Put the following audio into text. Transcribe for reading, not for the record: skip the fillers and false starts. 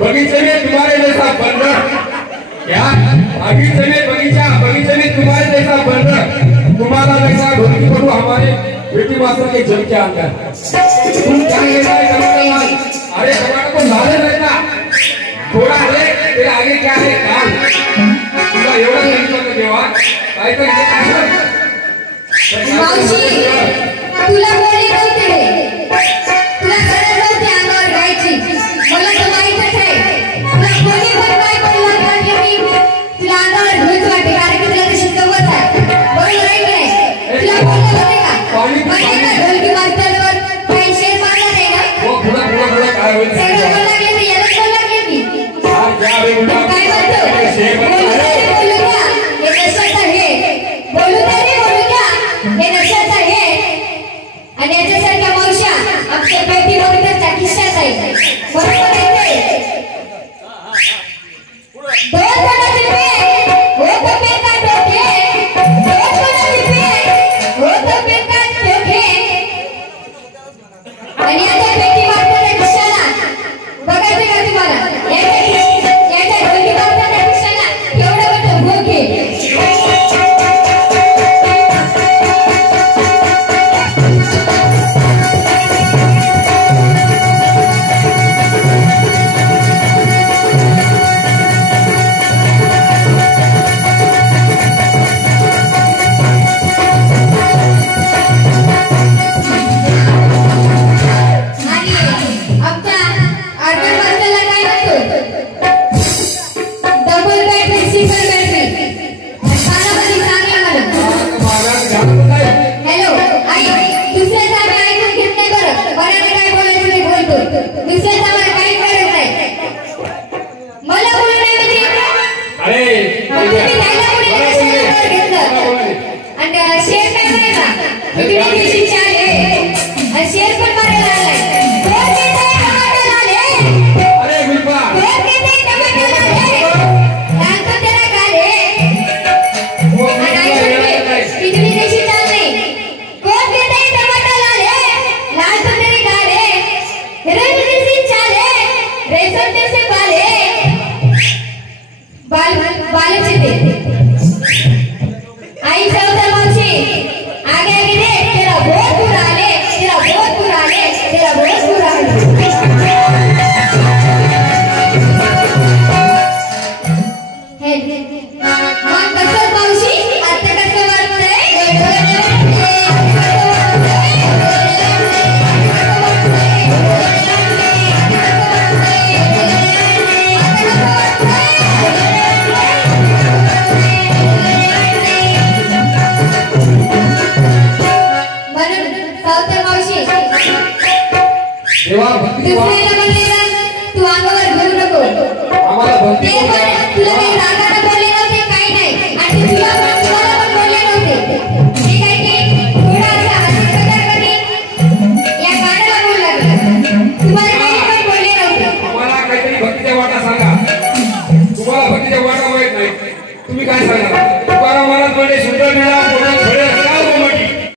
बगीचे में तुम्हारे जैसा बंदर, क्या बगीचे में तुम्हारे जैसा बंदर, तुम्हारा जैसा ढोलकी बनो हमारे बेटी मास्टर के जल के अंदर। तुम क्या लेना है टमाटर? अरे टमाटर को लाले रहना थोड़ा है, तेरे आगे क्या है काल तुला एवढा सांगितलं देवा काय तर हे काय मावशी तुला बोलले नव्हते तुला गरज नव्हती अंगावर घ्यायची मला तर माहितच आहे तुला कोणी पण काय बोलला कारण मी तुला अंगावर घ्यायचं वाटते कारण की तुला तशी सवय आहे बरोबर आहे की नाही तुला बोलले होते का मला ढोलकी मास्टरवर काही शेर मारला नाही ना वो पुढे काय होईल सगळं बोलला गेलं याला बोलला गेली क्या रे मुंडा काय म्हणतो शेर बोलू क्या हे नशेचं आहे बोलू क्या हे नशेचं आहे आणि याच्यासारख्या मावश्या आमच्या पेटी बघितल्या खिशात आहे बरोबर आहे दोन कोणाचे पे हो तो पे का टोके दोन कोणाचे पे हो तो पे का टोके आणि आता पेटी मारताना खिशाला बघायचं का तुम्हाला याच्या ढोलकी मारताना खिशाला केवढं मोठं भोगे तुम्ही काय सांगा तुकाराम महाराज म्हणजे सुंदर